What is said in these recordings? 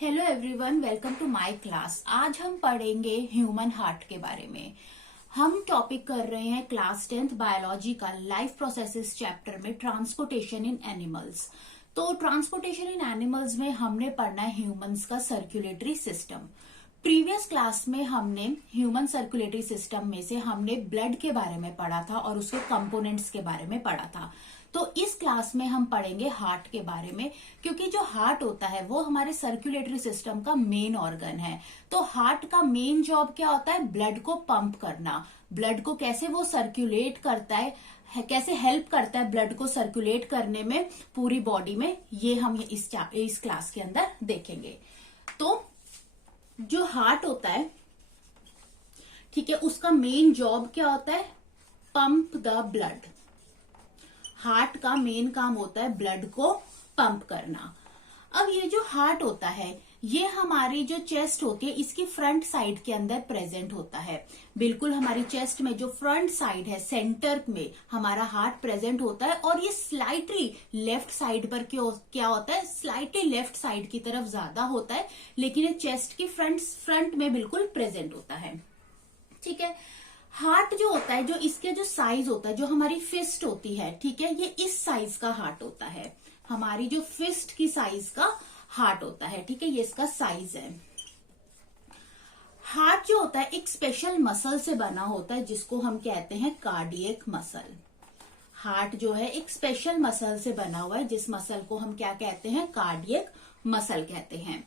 Hello everyone, welcome to my class. आज हम पढ़ेंगे ह्यूमन हार्ट के बारे में। हम टॉपिक कर रहे हैं क्लास 10th बायोलॉजी का लाइफ प्रोसेसेस चैप्टर में ट्रांसपोर्टेशन इन एनिमल्स। तो ट्रांसपोर्टेशन इन एनिमल्स में हमने पढ़ना है ह्यूमंस का सर्कुलेटरी सिस्टम। प्रीवियस क्लास में हमने ह्यूमन सर्कुलेटरी सिस्टम में से हमने ब्लड के बारे में पढ़ा था और उसके कंपोनेंट्स के बारे में पढ़ा था। तो इस क्लास में हम पढ़ेंगे हार्ट के बारे में, क्योंकि जो हार्ट होता है वो हमारे सर्कुलेटरी सिस्टम का मेन ऑर्गन है। तो हार्ट का मेन जॉब क्या होता है? ब्लड को पंप करना। ब्लड को कैसे वो सर्कुलेट करता है, कैसे हेल्प करता है ब्लड को सर्कुलेट करने में पूरी बॉडी में, ये हम इस क्लास के अंदर देखेंगे। तो जो हार्ट होता है, ठीक है, उसका मेन जॉब क्या होता है? Pump the blood. हार्ट का मेन काम होता है ब्लड को पंप करना। अब ये जो हार्ट होता है ये हमारी जो चेस्ट होती है इसकी फ्रंट साइड के अंदर प्रेजेंट होता है। बिल्कुल हमारी चेस्ट में जो फ्रंट साइड है, सेंटर में हमारा हार्ट प्रेजेंट होता है। और ये स्लाइटली लेफ्ट साइड पर क्या होता है? स्लाइटली लेफ्ट साइड की तरफ ज्यादा होता है, लेकिन ये चेस्ट की फ्रंट में बिल्कुल प्रेजेंट होता है। ठीक है, हार्ट जो होता है, जो इसके जो साइज होता है, जो हमारी फिस्ट होती है, ठीक है, ये इस साइज का हार्ट होता है। हमारी जो फिस्ट की साइज का हार्ट होता है, ठीक है, ये इसका साइज है। हार्ट जो होता है एक स्पेशल मसल से बना होता है जिसको हम कहते हैं कार्डियक मसल। हार्ट जो है एक स्पेशल मसल से बना हुआ है, जिस मसल को हम क्या कहते हैं? कार्डियक मसल कहते हैं।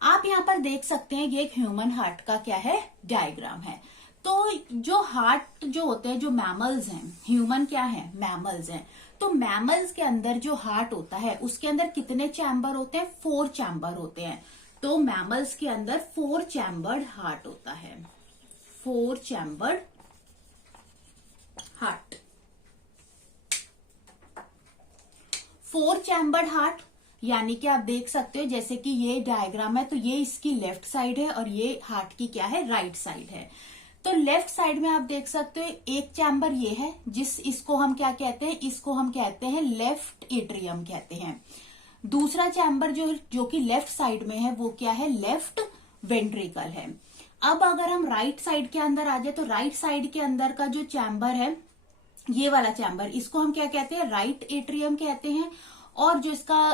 आप यहाँ पर देख सकते हैं ये एक ह्यूमन हार्ट का क्या है? डायग्राम है। तो जो हार्ट जो होते हैं, जो मैमल्स हैं, ह्यूमन क्या है? मैमल्स हैं। तो मैमल्स के अंदर जो हार्ट होता है उसके अंदर कितने चैम्बर होते हैं? 4 चैम्बर होते हैं। तो मैमल्स के अंदर 4 चैम्बर्ड हार्ट होता है। 4 चैम्बर्ड हार्ट। 4 चैम्बर्ड हार्ट यानी कि आप देख सकते हो, जैसे कि ये डायग्राम है तो ये इसकी लेफ्ट साइड है और ये हार्ट की क्या है? राइट साइड है। तो लेफ्ट साइड में आप देख सकते हो एक चैम्बर ये है, इसको हम क्या कहते हैं? इसको हम कहते हैं लेफ्ट एट्रियम कहते हैं। दूसरा चैम्बर जो कि लेफ्ट साइड में है वो क्या है? लेफ्ट वेंट्रिकल है। अब अगर हम राइट साइड के अंदर आ जाए तो राइट साइड के अंदर का जो चैम्बर है, ये वाला चैम्बर, इसको हम क्या कहते हैं? राइट एट्रियम कहते हैं। और जो इसका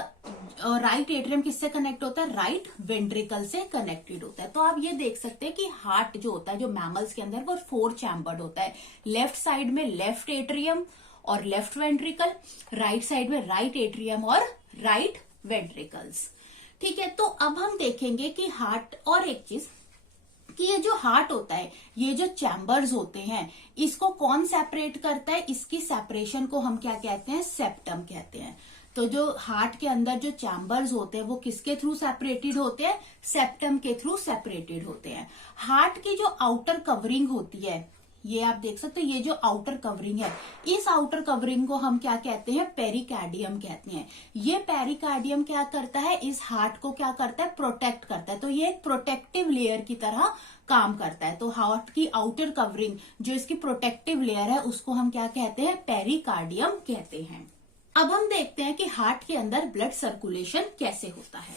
राइट एट्रियम किससे कनेक्ट होता है? राइट वेंट्रिकल से कनेक्टेड होता है। तो आप ये देख सकते हैं कि हार्ट जो होता है, जो मैमल्स के अंदर, वो 4 चैम्बर्ड होता है। लेफ्ट साइड में लेफ्ट एट्रियम और लेफ्ट वेंट्रिकल, राइट साइड में राइट एट्रियम और राइट वेंट्रिकल्स। ठीक है, तो अब हम देखेंगे कि हार्ट, और एक चीज कि ये जो हार्ट होता है, ये जो चैम्बर्स होते हैं, इसको कौन सेपरेट करता है? इसकी सेपरेशन को हम क्या कहते हैं? सेप्टम कहते हैं। तो जो हार्ट के अंदर जो चैम्बर्स होते हैं वो किसके थ्रू सेपरेटेड होते हैं? सेप्टम के थ्रू सेपरेटेड होते हैं। हार्ट की जो आउटर कवरिंग होती है, ये आप देख सकते हो, ये जो आउटर कवरिंग है, इस आउटर कवरिंग को हम क्या कहते हैं? पेरिकार्डियम कहते हैं। ये पेरिकार्डियम क्या करता है? इस हार्ट को क्या करता है? प्रोटेक्ट करता है। तो ये एक प्रोटेक्टिव लेयर की तरह काम करता है। तो हार्ट की आउटर कवरिंग, जो इसकी प्रोटेक्टिव लेयर है, उसको हम क्या कहते हैं? पेरिकार्डियम कहते हैं। अब हम देखते हैं कि हार्ट के अंदर ब्लड सर्कुलेशन कैसे होता है।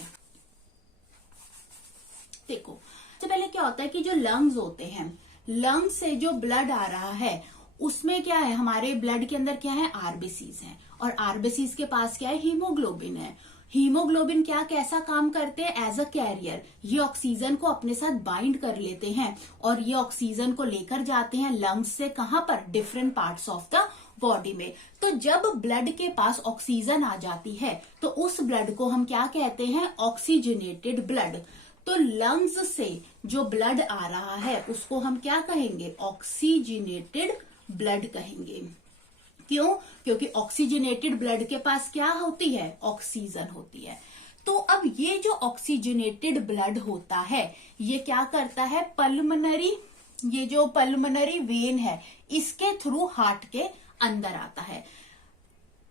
देखो, सबसे पहले क्या होता है कि जो लंग्स होते हैं, लंग्स से जो ब्लड आ रहा है उसमें क्या है? हमारे ब्लड के अंदर क्या है? आरबीसीज है। और आरबीसीज के पास क्या है? हीमोग्लोबिन है। हीमोग्लोबिन क्या, कैसा काम करते हैं? As a carrier. ये ऑक्सीजन को अपने साथ बाइंड कर लेते हैं और ये ऑक्सीजन को लेकर जाते हैं लंग्स से, कहां पर? Different parts of the body में। तो जब ब्लड के पास ऑक्सीजन आ जाती है तो उस ब्लड को हम क्या कहते हैं? Oxygenated blood. तो लंग्स से जो ब्लड आ रहा है उसको हम क्या कहेंगे? ऑक्सीजनेटेड ब्लड कहेंगे। क्यों? क्योंकि ऑक्सीजनेटेड ब्लड के पास क्या होती है? ऑक्सीजन होती है। तो अब ये जो ऑक्सीजनेटेड ब्लड होता है ये क्या करता है? पल्मोनरी, ये जो पल्मोनरी वेन है इसके थ्रू हार्ट के अंदर आता है।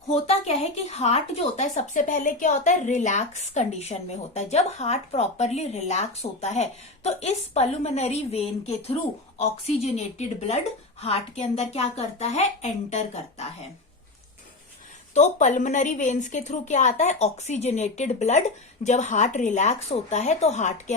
होता क्या है कि हार्ट जो होता है सबसे पहले क्या होता है? रिलैक्स कंडीशन में होता है। जब हार्ट प्रॉपरली रिलैक्स होता है तो इस पल्मोनरी वेन के थ्रू ऑक्सीजनेटेड ब्लड हार्ट के अंदर क्या करता है? एंटर करता है। तो पल्मोनरी वेन्स के थ्रू क्या आता है, ऑक्सीजनेटेड ब्लड। जब हार्ट रिलैक्स होता है तो हार्ट के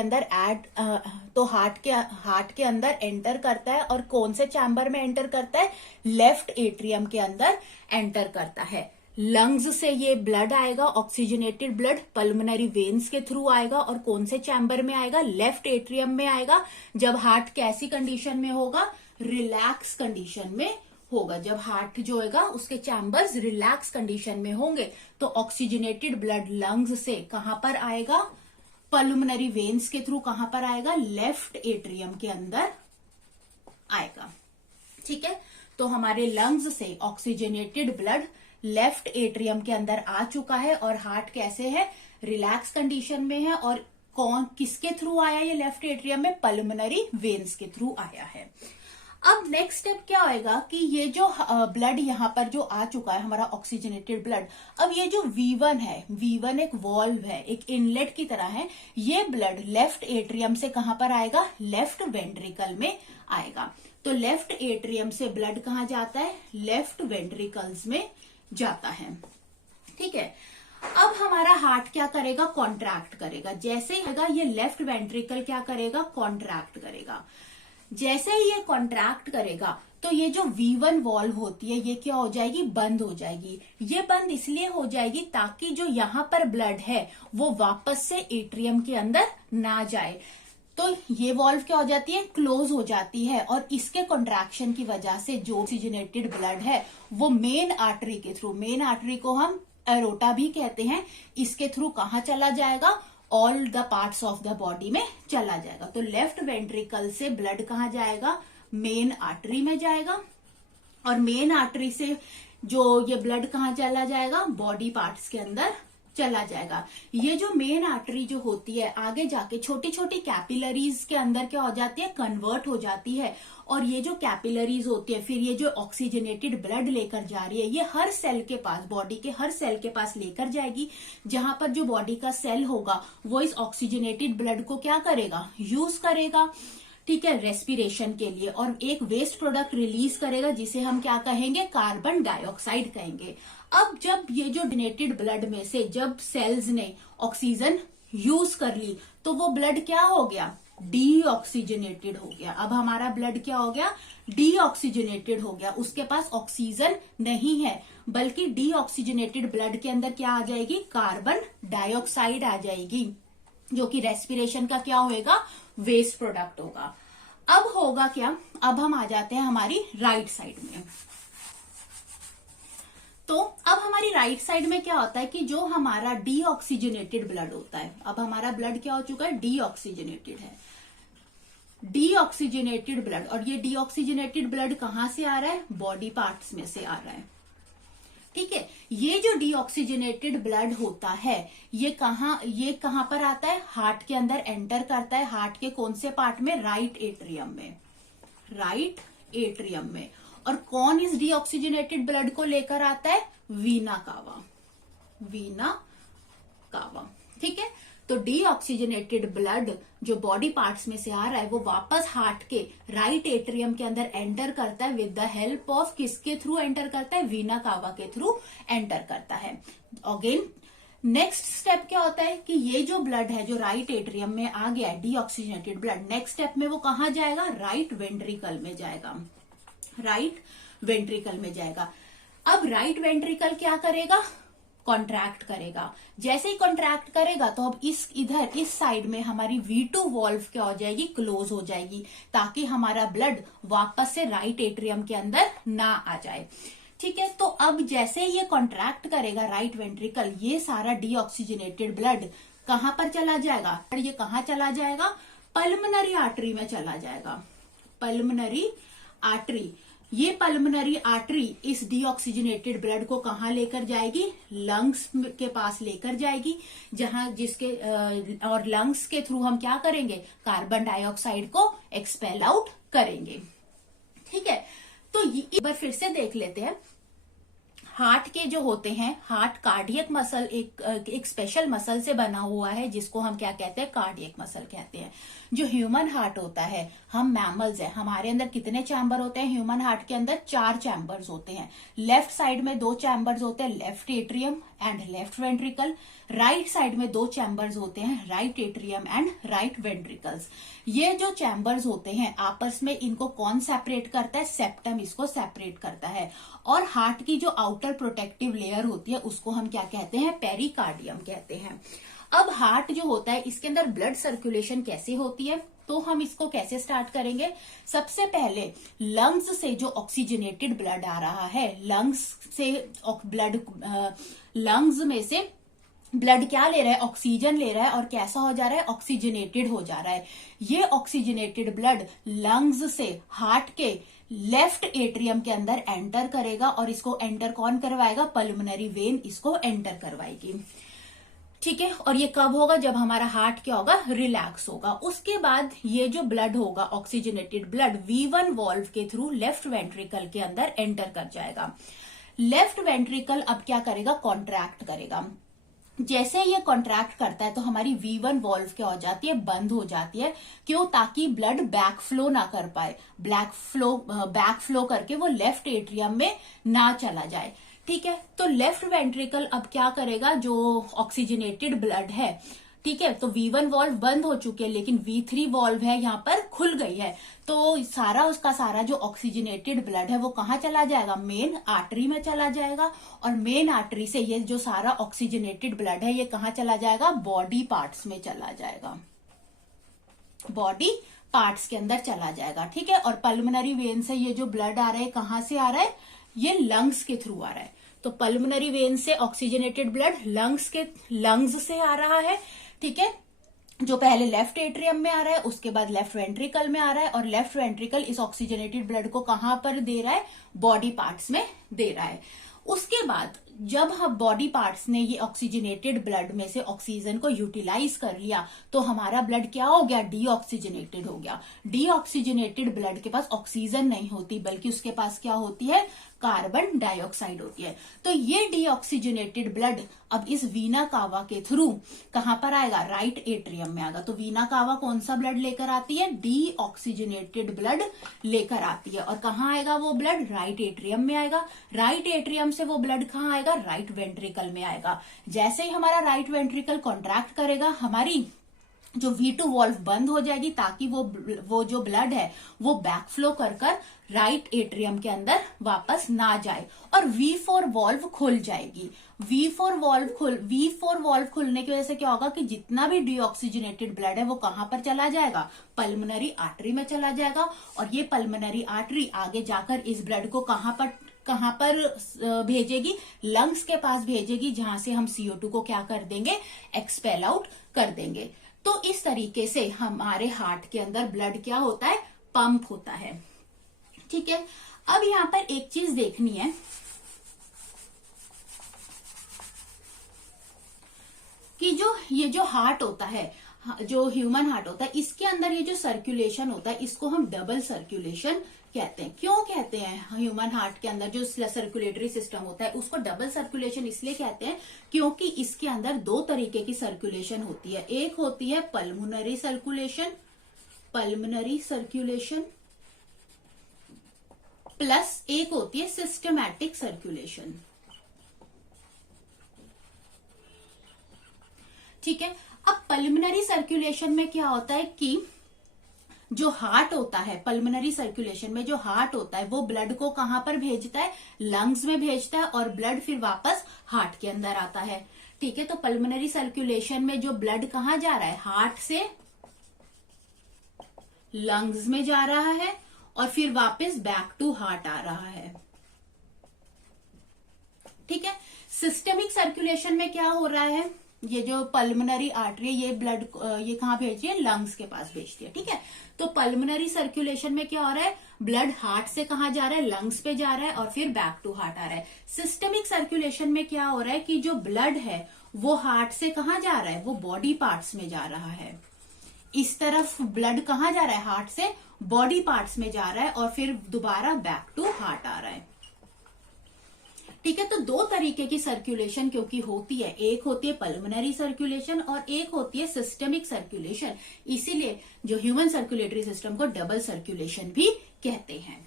अंदर एंटर करता है, और कौन से चैम्बर में एंटर करता है, लेफ्ट एट्रियम के अंदर एंटर करता है। लंग्स से ये ब्लड आएगा, ऑक्सीजनेटेड ब्लड पल्मोनरी वेन्स के थ्रू आएगा, और कौन से चैम्बर में आएगा, लेफ्ट एट्रियम में आएगा। जब हार्ट कैसी कंडीशन में होगा, रिलैक्स कंडीशन में होगा। जब हार्ट जो होगा उसके चैम्बर्स रिलैक्स कंडीशन में होंगे तो ऑक्सीजनेटेड ब्लड लंग्स से कहां पर आएगा, पल्मोनरी वेन्स के थ्रू कहां पर आएगा, लेफ्ट एट्रियम के अंदर आएगा। ठीक है, तो हमारे लंग्स से ऑक्सीजनेटेड ब्लड लेफ्ट एट्रियम के अंदर आ चुका है, और हार्ट कैसे है, रिलैक्स कंडीशन में है। और किसके थ्रू आया ये लेफ्ट एट्रियम में, पल्मोनरी वेन्स के थ्रू आया है। अब नेक्स्ट स्टेप क्या होएगा कि ये जो ब्लड यहाँ पर जो आ चुका है हमारा ऑक्सीजनेटेड ब्लड, अब ये जो V1 है, V1 एक वॉल्व है, एक इनलेट की तरह है। ये ब्लड लेफ्ट एट्रियम से कहां पर आएगा, लेफ्ट वेंट्रिकल में आएगा। तो लेफ्ट एट्रियम से ब्लड कहां जाता है, लेफ्ट वेंट्रिकल्स में जाता है। ठीक है, अब हमारा हार्ट क्या करेगा, कॉन्ट्रैक्ट करेगा। जैसे ही होगा ये लेफ्ट वेंट्रिकल क्या करेगा, कॉन्ट्रैक्ट करेगा। जैसे ही ये कॉन्ट्रैक्ट करेगा तो ये जो V1 वॉल्व होती है ये क्या हो जाएगी, बंद हो जाएगी। ये बंद इसलिए हो जाएगी ताकि जो यहाँ पर ब्लड है वो वापस से एट्रियम के अंदर ना जाए। तो ये वॉल्व क्या हो जाती है, क्लोज हो जाती है, और इसके कॉन्ट्रैक्शन की वजह से जो ऑक्सीजनेटेड ब्लड है वो मेन आर्टरी के थ्रू, मेन आर्टरी को हम एरोटा भी कहते हैं, इसके थ्रू कहां चला जाएगा, all the parts of the body में चला जाएगा। तो लेफ्ट वेंट्रिकल से ब्लड कहां जाएगा, मेन आर्टरी में जाएगा, और मेन आर्टरी से जो ये ब्लड कहां चला जाएगा, बॉडी पार्ट्स के अंदर चला जाएगा। ये जो मेन आर्टरी जो होती है आगे जाके छोटी छोटी कैपिलरीज के अंदर क्या हो जाती है, कन्वर्ट हो जाती है, और ये जो कैपिलरीज होती है फिर ये जो ऑक्सीजनेटेड ब्लड लेकर जा रही है ये हर सेल के पास, बॉडी के हर सेल के पास लेकर जाएगी। जहां पर जो बॉडी का सेल होगा वो इस ऑक्सीजनेटेड ब्लड को क्या करेगा, यूज करेगा। ठीक है, रेस्पिरेशन के लिए, और एक वेस्ट प्रोडक्ट रिलीज करेगा जिसे हम क्या कहेंगे, कार्बन डाइऑक्साइड कहेंगे। अब जब ये जो डोनेटेड ब्लड में से जब सेल्स ने ऑक्सीजन यूज कर ली तो वो ब्लड क्या हो गया, डीऑक्सीजनेटेड हो गया। अब हमारा ब्लड क्या हो गया, डीऑक्सीजनेटेड हो गया। उसके पास ऑक्सीजन नहीं है, बल्कि डीऑक्सीजनेटेड ब्लड के अंदर क्या आ जाएगी, कार्बन डाइऑक्साइड आ जाएगी, जो कि रेस्पिरेशन का क्या होएगा, वेस्ट प्रोडक्ट होगा। अब होगा क्या, अब हम आ जाते हैं हमारी राइट साइड में। तो अब हमारी राइट साइड में क्या होता है कि जो हमारा डीऑक्सीजनेटेड ब्लड होता है, अब हमारा ब्लड क्या हो चुका है, डीऑक्सीजनेटेड है, डीऑक्सीजनेटेड ब्लड। और ये डीऑक्सीजनेटेड ब्लड कहां से आ रहा है, बॉडी पार्ट्स में से आ रहा है। ठीक है, ये जो डीऑक्सीजनेटेड ब्लड होता है ये कहां पर आता है, हार्ट के अंदर एंटर करता है। हार्ट के कौन से पार्ट में, राइट एट्रियम में, राइट एट्रियम में। और कौन इस डीऑक्सीजनेटेड ब्लड को लेकर आता है, वीना कावा, वीना कावा। ठीक है, तो डीऑक्सीजनेटेड ब्लड जो बॉडी पार्ट्स में से आ रहा है वो वापस हार्ट के राइट एट्रियम के अंदर एंटर करता है विद द हेल्प ऑफ, किसके थ्रू एंटर करता है, वीना कावा के थ्रू एंटर करता है। अगेन नेक्स्ट स्टेप क्या होता है कि ये जो ब्लड है जो राइट एट्रियम में आ गया है, डीऑक्सीजनेटेड ब्लड, नेक्स्ट स्टेप में वो कहां जाएगा, राइट वेंट्रिकल में जाएगा, राइट वेंट्रिकल में जाएगा। अब राइट वेंट्रिकल क्या करेगा, कॉन्ट्रैक्ट करेगा। जैसे ही कॉन्ट्रैक्ट करेगा तो अब इस साइड में हमारी V2 वॉल्व क्या हो जाएगी, क्लोज हो जाएगी, ताकि हमारा ब्लड वापस से राइट एट्रियम के अंदर ना आ जाए। ठीक है, तो अब जैसे ये कॉन्ट्रैक्ट करेगा राइट वेंट्रिकल, ये सारा डीऑक्सीजनेटेड ब्लड कहां पर चला जाएगा, ये कहां चला जाएगा, पल्मोनरी आर्टरी में चला जाएगा, पल्मोनरी आर्टरी। ये पल्मोनरी आर्टरी इस डीऑक्सीजनेटेड ब्लड को कहां लेकर जाएगी, लंग्स के पास लेकर जाएगी, जहां जिसके और लंग्स के थ्रू हम क्या करेंगे, कार्बन डाइऑक्साइड को एक्सपेल आउट करेंगे। ठीक है, तो एक बार फिर से देख लेते हैं। हार्ट के जो होते हैं, हार्ट कार्डियक मसल एक स्पेशल मसल से बना हुआ है जिसको हम क्या कहते हैं, कार्डियक मसल कहते हैं। जो ह्यूमन हार्ट होता है, हम मैमल्स हैं, हमारे अंदर कितने चैम्बर होते हैं? ह्यूमन हार्ट के अंदर 4 चैम्बर्स होते हैं। लेफ्ट साइड में 2 चैम्बर्स होते हैं, left atrium and left ventricle. Right side में 2 चैम्बर्स होते हैं, right atrium and right ventricles. ये जो चैम्बर्स होते हैं आपस में इनको कौन सेपरेट करता है? सेप्टम इसको सेपरेट करता है। और हार्ट की जो आउटर प्रोटेक्टिव लेयर होती है उसको हम क्या कहते हैं? पेरिकार्डियम कहते हैं। अब हार्ट जो होता है इसके अंदर ब्लड सर्कुलेशन कैसे होती है, तो हम इसको कैसे स्टार्ट करेंगे? सबसे पहले लंग्स से जो ऑक्सीजनेटेड ब्लड आ रहा है, लंग्स में से ब्लड क्या ले रहा है? ऑक्सीजन ले रहा है और कैसा हो जा रहा है? ऑक्सीजनेटेड हो जा रहा है। ये ऑक्सीजनेटेड ब्लड लंग्स से हार्ट के लेफ्ट एट्रियम के अंदर एंटर करेगा और इसको एंटर कौन करवाएगा? पल्मोनरी वेन इसको एंटर करवाएगी। ठीक है, और ये कब होगा? जब हमारा हार्ट क्या होगा? रिलैक्स होगा। उसके बाद ये जो ब्लड होगा, ऑक्सीजनेटेड ब्लड, V1 वॉल्व के थ्रू लेफ्ट वेंट्रिकल के अंदर एंटर कर जाएगा। लेफ्ट वेंट्रिकल अब क्या करेगा? कॉन्ट्रैक्ट करेगा। जैसे ये कॉन्ट्रैक्ट करता है तो हमारी V1 वॉल्व क्या हो जाती है? बंद हो जाती है। क्यों? ताकि ब्लड बैक फ्लो ना कर पाए, बैक फ्लो करके वो लेफ्ट एट्रियम में ना चला जाए। ठीक है, तो लेफ्ट वेंट्रिकल अब क्या करेगा? जो ऑक्सीजनेटेड ब्लड है, ठीक है, तो V1 वॉल्व बंद हो चुकी है लेकिन V3 वॉल्व है यहाँ पर खुल गई है, तो सारा जो ऑक्सीजनेटेड ब्लड है वो कहाँ चला जाएगा? मेन आर्टरी में चला जाएगा। और मेन आर्टरी से ये जो सारा ऑक्सीजनेटेड ब्लड है ये कहाँ चला जाएगा? बॉडी पार्ट्स में चला जाएगा, बॉडी पार्ट्स के अंदर चला जाएगा। ठीक है, और पल्मोनरी वेन से ये जो ब्लड आ रहा है कहाँ से आ रहा है? ये लंग्स के थ्रू आ रहा है। तो पल्मोनरी वेन से ऑक्सीजनेटेड ब्लड लंग्स से आ रहा है। ठीक है, जो पहले लेफ्ट एट्रियम में आ रहा है उसके बाद लेफ्ट वेंट्रिकल में आ रहा है, और लेफ्ट वेंट्रिकल इस ऑक्सीजनेटेड ब्लड को कहां पर दे रहा है? बॉडी पार्ट्स में दे रहा है। उसके बाद जब हम बॉडी पार्ट्स ने ये ऑक्सीजनेटेड ब्लड में से ऑक्सीजन को यूटिलाइज कर लिया तो हमारा ब्लड क्या हो गया? डीऑक्सीजनेटेड हो गया। डीऑक्सीजनेटेड ब्लड के पास ऑक्सीजन नहीं होती बल्कि उसके पास क्या होती है? कार्बन डाइऑक्साइड होती है। तो ये डीऑक्सीजनेटेड ब्लड अब इस वीना कावा के थ्रू कहां पर आएगा? राइट एट्रियम में आएगा। तो वीना कावा कौन सा ब्लड लेकर आती है? डीऑक्सीजनेटेड ब्लड लेकर आती है। और कहां आएगा वो ब्लड? राइट एट्रियम में आएगा। राइट एट्रियम से वो ब्लड कहां आएगा? राइट वेंट्रिकल में आएगा। जैसे ही हमारा राइट वेंट्रिकल कॉन्ट्रैक्ट करेगा हमारी जो V2 वॉल्व बंद हो जाएगी ताकि वो जो ब्लड है वो बैक फ्लो कर राइट एट्रियम के अंदर वापस ना जाए, और V4 वॉल्व खुल जाएगी। V4 वॉल्व खुलने की वजह से क्या होगा कि जितना भी डीऑक्सीजनेटेड ब्लड है वो कहां पर चला जाएगा? पल्मोनरी आर्टरी में चला जाएगा। और ये पल्मोनरी आर्टरी आगे जाकर इस ब्लड को कहां पर भेजेगी? लंग्स के पास भेजेगी, जहां से हम CO2 को क्या कर देंगे? एक्सपेल आउट कर देंगे। तो इस तरीके से हमारे हार्ट के अंदर ब्लड क्या होता है? पंप होता है। ठीक है, अब यहां पर एक चीज देखनी है कि ये जो हार्ट होता है, जो ह्यूमन हार्ट होता है, इसके अंदर ये जो सर्कुलेशन होता है इसको हम डबल सर्कुलेशन कहते हैं। क्यों कहते हैं? ह्यूमन हार्ट के अंदर जो सर्कुलेटरी सिस्टम होता है उसको डबल सर्कुलेशन इसलिए कहते हैं क्योंकि इसके अंदर 2 तरीके की सर्कुलेशन होती है। एक होती है पल्मोनरी सर्कुलेशन प्लस एक होती है सिस्टमैटिक सर्कुलेशन। ठीक है, अब पल्मोनरी सर्कुलेशन में क्या होता है कि जो हार्ट होता है, पल्मोनरी सर्कुलेशन में जो हार्ट होता है वो ब्लड को कहां पर भेजता है? लंग्स में भेजता है, और ब्लड फिर वापस हार्ट के अंदर आता है। ठीक है, तो पल्मोनरी सर्कुलेशन में जो ब्लड कहां जा रहा है? हार्ट से लंग्स में जा रहा है और फिर वापस बैक टू हार्ट आ रहा है। ठीक है, सिस्टमिक सर्कुलेशन में क्या हो रहा है? ये जो पल्मोनरी आर्टरी ये ब्लड ये कहां भेजती है? लंग्स के पास भेजती है। ठीक है, तो पल्मोनरी सर्कुलेशन में क्या हो रहा है? ब्लड हार्ट से कहां जा रहा है? लंग्स पे जा रहा है और फिर बैक टू हार्ट आ रहा है। सिस्टमिक सर्कुलेशन में क्या हो रहा है कि जो ब्लड है वो हार्ट से कहां जा रहा है? वो बॉडी पार्ट्स में जा रहा है। इस तरफ ब्लड कहां जा रहा है? हार्ट से बॉडी पार्ट्स में जा रहा है और फिर दोबारा बैक टू हार्ट आ रहा है। ठीक है। तो दो तरीके की सर्कुलेशन क्योंकि होती है, एक होती है पल्मोनरी सर्कुलेशन और एक होती है सिस्टमिक सर्कुलेशन, इसीलिए जो ह्यूमन सर्कुलेटरी सिस्टम को डबल सर्कुलेशन भी कहते हैं।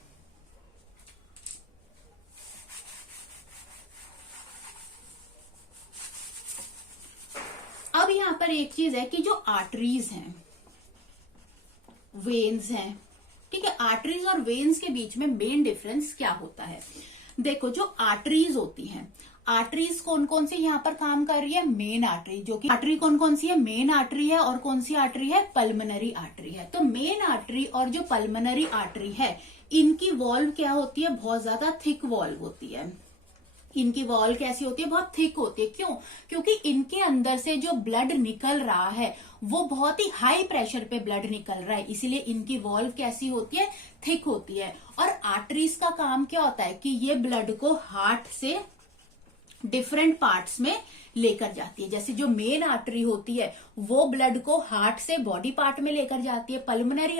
अब यहां पर एक चीज है कि जो आर्टरीज हैं, वेन्स हैं, ठीक है, आर्टरीज और वेन्स के बीच में मेन डिफरेंस क्या होता है। देखो जो आर्टरीज होती हैं, आर्टरीज कौन कौन सी यहां पर काम कर रही है, मेन आर्टरी, जो कि आर्टरी कौन कौन सी है, मेन आर्टरी है, और कौन सी आर्टरी है, पल्मोनरी आर्टरी है। तो मेन आर्टरी और जो पल्मोनरी आर्टरी है, इनकी वॉल्व क्या होती है, बहुत ज्यादा थिक वॉल्व होती है। इनकी वॉल कैसी होती है, बहुत थिक होती है। क्यों? क्योंकि इनके अंदर से जो ब्लड निकल रहा है वो बहुत ही हाई प्रेशर पे ब्लड निकल रहा है, इसीलिए इनकी वॉल्व कैसी होती है, थिक होती है। और आर्टरीज का काम क्या होता है कि ये ब्लड को हार्ट से डिफरेंट पार्ट्स में लेकर जाती है। जैसे जो मेन आर्टरी होती है वो ब्लड को हार्ट से बॉडी पार्ट में लेकर जाती है। पल्मोनरी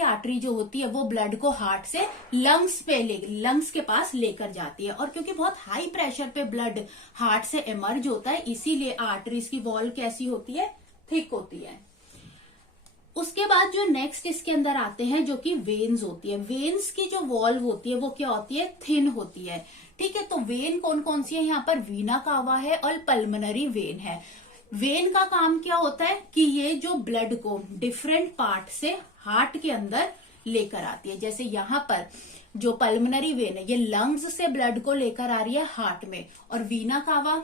आर्टरी जो होती है वो ब्लड को हार्ट से लंग्स के पास लेकर जाती है। और क्योंकि बहुत हाई प्रेशर पे ब्लड हार्ट से इमर्ज होता है, इसीलिए आर्टरीज की वॉल कैसी होती है, थिक होती है। उसके बाद जो नेक्स्ट इसके अंदर आते हैं जो कि वेन्स होती है। वेन्स की जो वॉल्व होती है वो क्या होती है, थिन होती है। ठीक है, तो वेन कौन कौन सी है, यहाँ पर वीना कावा है और पल्मोनरी वेन है। वेन का काम क्या होता है कि ये जो ब्लड को डिफरेंट पार्ट से हार्ट के अंदर लेकर आती है। जैसे यहाँ पर जो पल्मोनरी वेन है ये लंग्स से ब्लड को लेकर आ रही है हार्ट में, और वीना कावा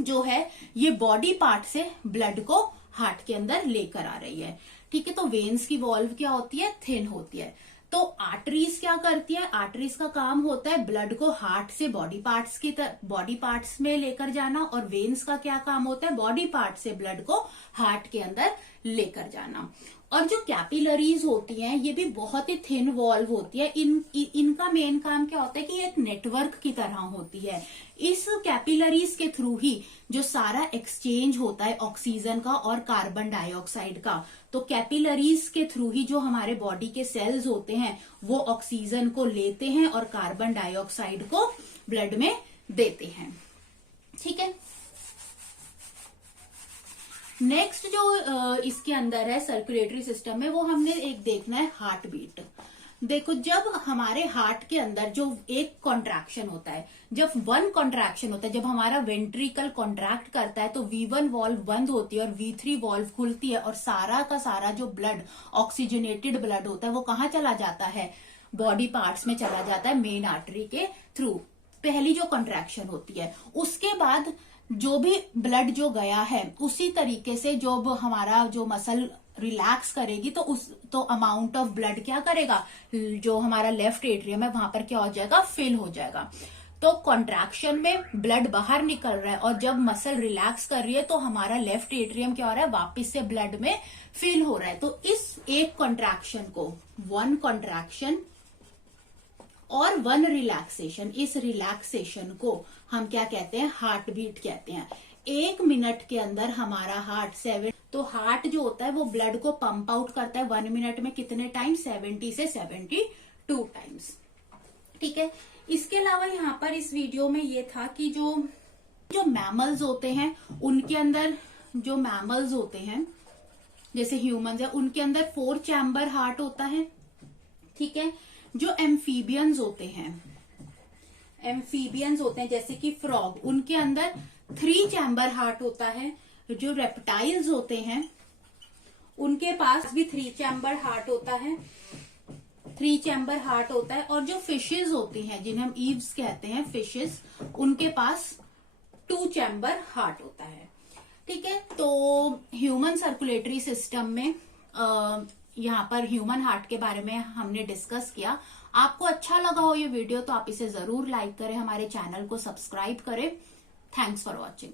जो है ये बॉडी पार्ट से ब्लड को हार्ट के अंदर लेकर आ रही है। ठीक है, तो वेन्स की वॉल्व क्या होती है, थिन होती है। तो आर्टरीज क्या करती है, आर्टरीज का काम होता है ब्लड को हार्ट से बॉडी पार्ट्स में लेकर जाना, और वेन्स का क्या काम होता है, बॉडी पार्ट से ब्लड को हार्ट के अंदर लेकर जाना। और जो कैपिलरीज होती हैं ये भी बहुत ही थिन वॉल्व होती है। इनका मेन काम क्या होता है कि एक नेटवर्क की तरह होती है। इस कैपिलरीज के थ्रू ही जो सारा एक्सचेंज होता है ऑक्सीजन का और कार्बन डाइऑक्साइड का, तो कैपिलरीज के थ्रू ही जो हमारे बॉडी के सेल्स होते हैं वो ऑक्सीजन को लेते हैं और कार्बन डाइऑक्साइड को ब्लड में देते हैं। ठीक है, नेक्स्ट जो इसके अंदर है सर्कुलेटरी सिस्टम में, वो हमने एक देखना है हार्ट बीट। देखो जब हमारे हार्ट के अंदर जो एक कॉन्ट्रैक्शन होता है, जब वन कॉन्ट्रैक्शन होता है, जब हमारा वेंट्रिकल कॉन्ट्रैक्ट करता है तो V1 वॉल्व बंद होती है और V3 वॉल्व खुलती है, और सारा का सारा जो ब्लड ऑक्सीजनेटेड ब्लड होता है वो कहाँ चला जाता है, बॉडी पार्ट्स में चला जाता है मेन आर्टरी के थ्रू। पहली जो कॉन्ट्रैक्शन होती है, उसके बाद जो भी ब्लड जो गया है उसी तरीके से जब हमारा जो मसल रिलैक्स करेगी तो अमाउंट ऑफ ब्लड क्या करेगा, जो हमारा लेफ्ट एट्रियम है वहां पर क्या हो जाएगा, फिल हो जाएगा। तो कॉन्ट्रैक्शन में ब्लड बाहर निकल रहा है और जब मसल रिलैक्स कर रही है तो हमारा लेफ्ट एट्रियम क्या हो रहा है, वापस से ब्लड में फिल हो रहा है। तो इस एक कॉन्ट्रैक्शन को, वन कॉन्ट्रैक्शन और वन रिलैक्सेशन, इस रिलैक्सेशन को हम क्या कहते हैं, हार्ट बीट कहते हैं। 1 मिनट के अंदर हमारा हार्ट तो हार्ट जो होता है वो ब्लड को पंप आउट करता है 1 मिनट में कितने टाइम, 70 से 72 टाइम्स। ठीक है, इसके अलावा यहाँ पर इस वीडियो में ये था कि जो मैमल्स होते हैं उनके अंदर, जो मैमल्स होते हैं जैसे ह्यूमंस है, उनके अंदर 4 चैम्बर हार्ट होता है। ठीक है, जो एम्फीबियंस होते हैं जैसे कि फ्रॉग, उनके अंदर 3 चैम्बर हार्ट होता है। जो रेप्टाइल्स होते हैं उनके पास भी 3 चैम्बर हार्ट होता है, 3 चैम्बर हार्ट होता है। और जो फिशेस होती हैं, जिन्हें हम ईव्स कहते हैं, फिशेस, उनके पास 2 चैम्बर हार्ट होता है। ठीक है, तो ह्यूमन सर्कुलेटरी सिस्टम में यहाँ पर ह्यूमन हार्ट के बारे में हमने डिस्कस किया। आपको अच्छा लगा हो ये वीडियो तो आप इसे जरूर लाइक करें, हमारे चैनल को सब्सक्राइब करें। Thanks for watching.